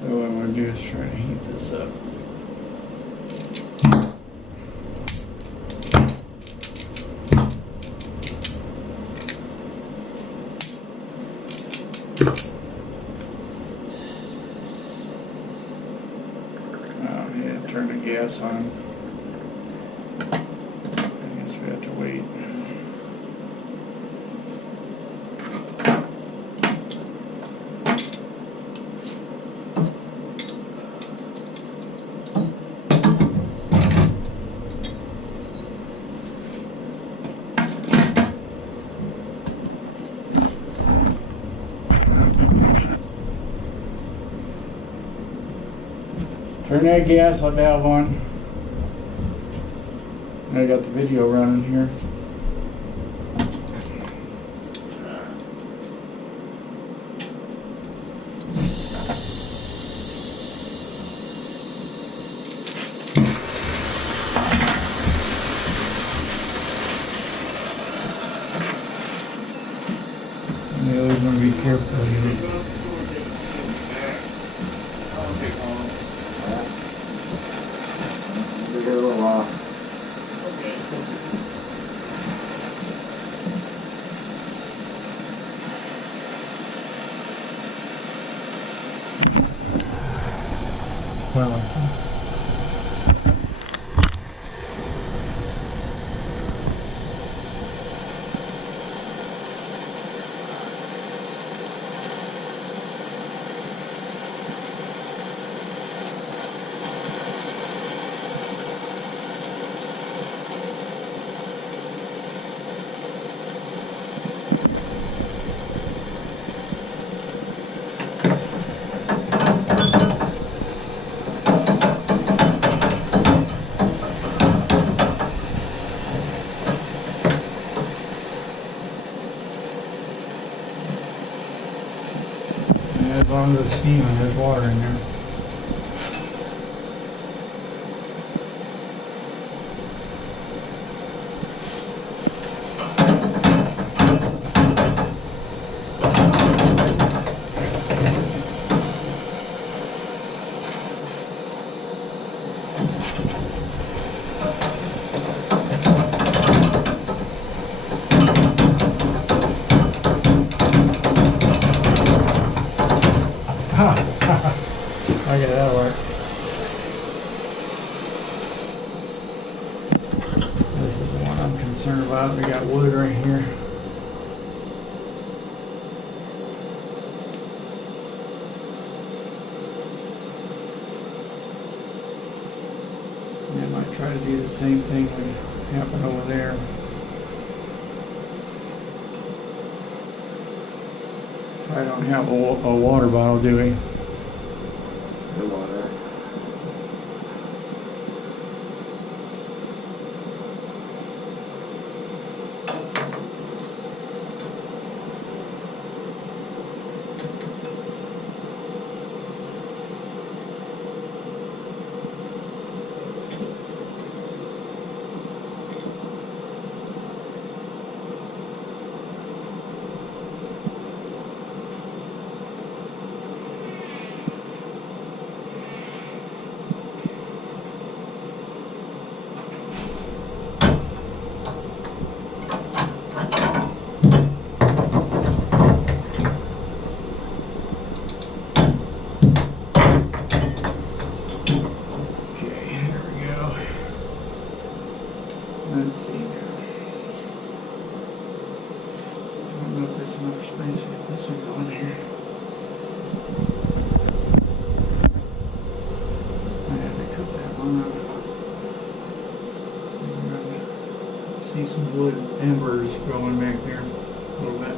So what I'm going to do is try to heat this up. Oh yeah, turn the gas on. I guess we have to wait. Turn that gas valve on. I got the video running here. You always want to be careful here. Give it a little while. Well, as long as it's steaming, there's water in there. Okay, that'll work. This is the one I'm concerned about. We got wood right here. I might try to do the same thing that happened over there. I don't have a water bottle, do we? The water. Let's see now. I don't know if there's enough space to get this one going here. I had to cut that one out. See some wood embers growing back there a little bit.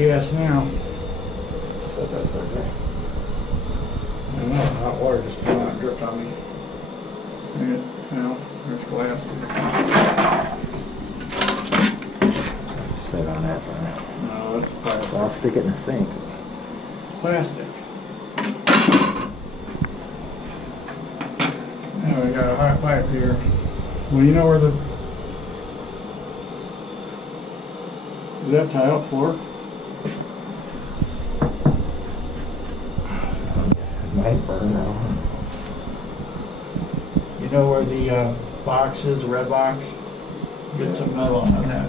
gas now. So that's okay. I don't know, hot water just came out and dripped on me. Well, there's glass. Sit on that for a minute. No, that's plastic. I'll stick it in the sink. It's plastic. Now we got a hot pipe here. Well, you know where the... Is that tile floor? Might burn now. You know where the box is, the red box? Get some metal on that.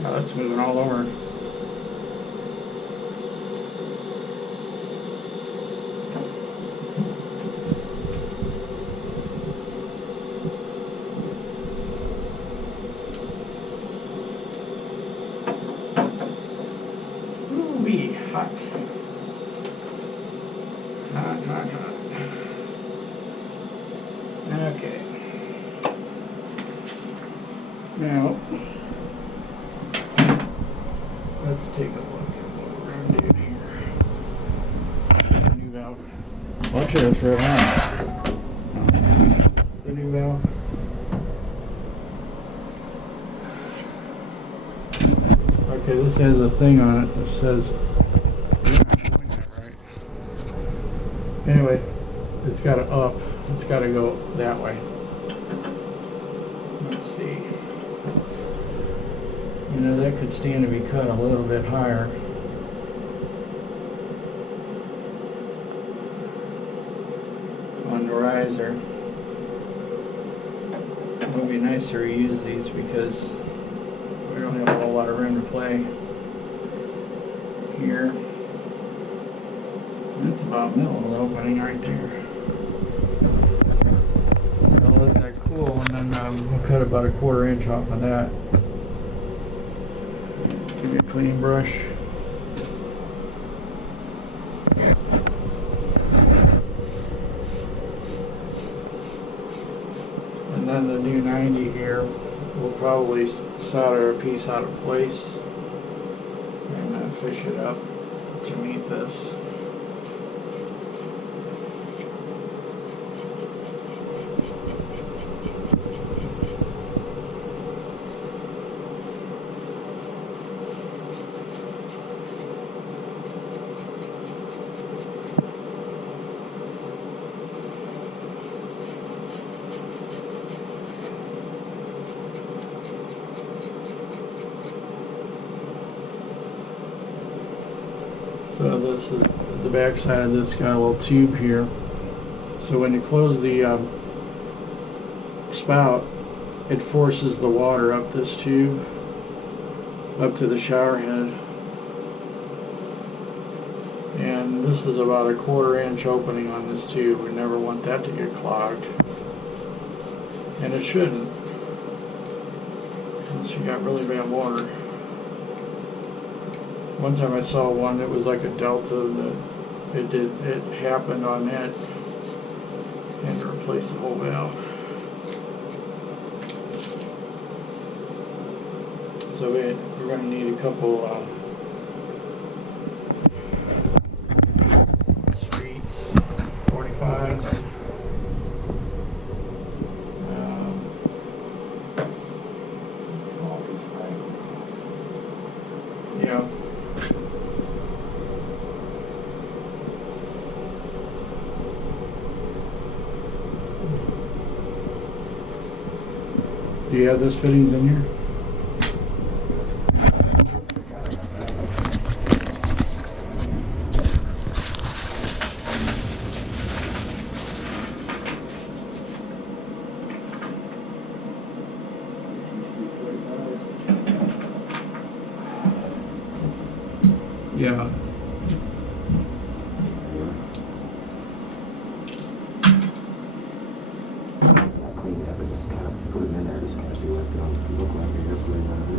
Oh, that's moving all over. Ooh-wee, hot. Hot, hot, hot. Okay. Now, let's take a look at what we're going to do here. New valve. Watch it, it's right on. The new valve. Okay, this has a thing on it that says, you're not doing that right. Anyway, it's got to up. It's got to go that way. Let's see. You know, that could stand to be cut a little bit higher. On the riser. It would be nice to reuse these because we don't have a whole lot of room to play here. That's about middle of the opening right there. Well, isn't that cool? And then we'll cut about a 1/4 inch off of that. Give me a clean brush. And then the new 90 here, we'll probably solder a piece out of place and fish it up to meet this. So this is the back side of this, got a little tube here. So when you close the spout, it forces the water up this tube, up to the shower head. And this is about a 1/4 inch opening on this tube. We never want that to get clogged. And it shouldn't, unless you got really bad water. One time I saw one that was like a delta that it happened on that and to replace the whole valve. So we're going to need a couple streets, 45s. Small piece of pipe. Yeah. Do you have those fittings in here? Yeah. I cleaned it up and just kind of put them in there, just kind of see what it's going to look like. I guess what you're gonna do.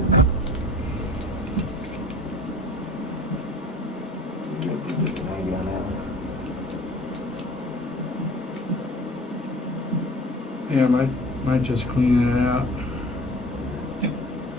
You get maybe on that one. Yeah, might just clean it out.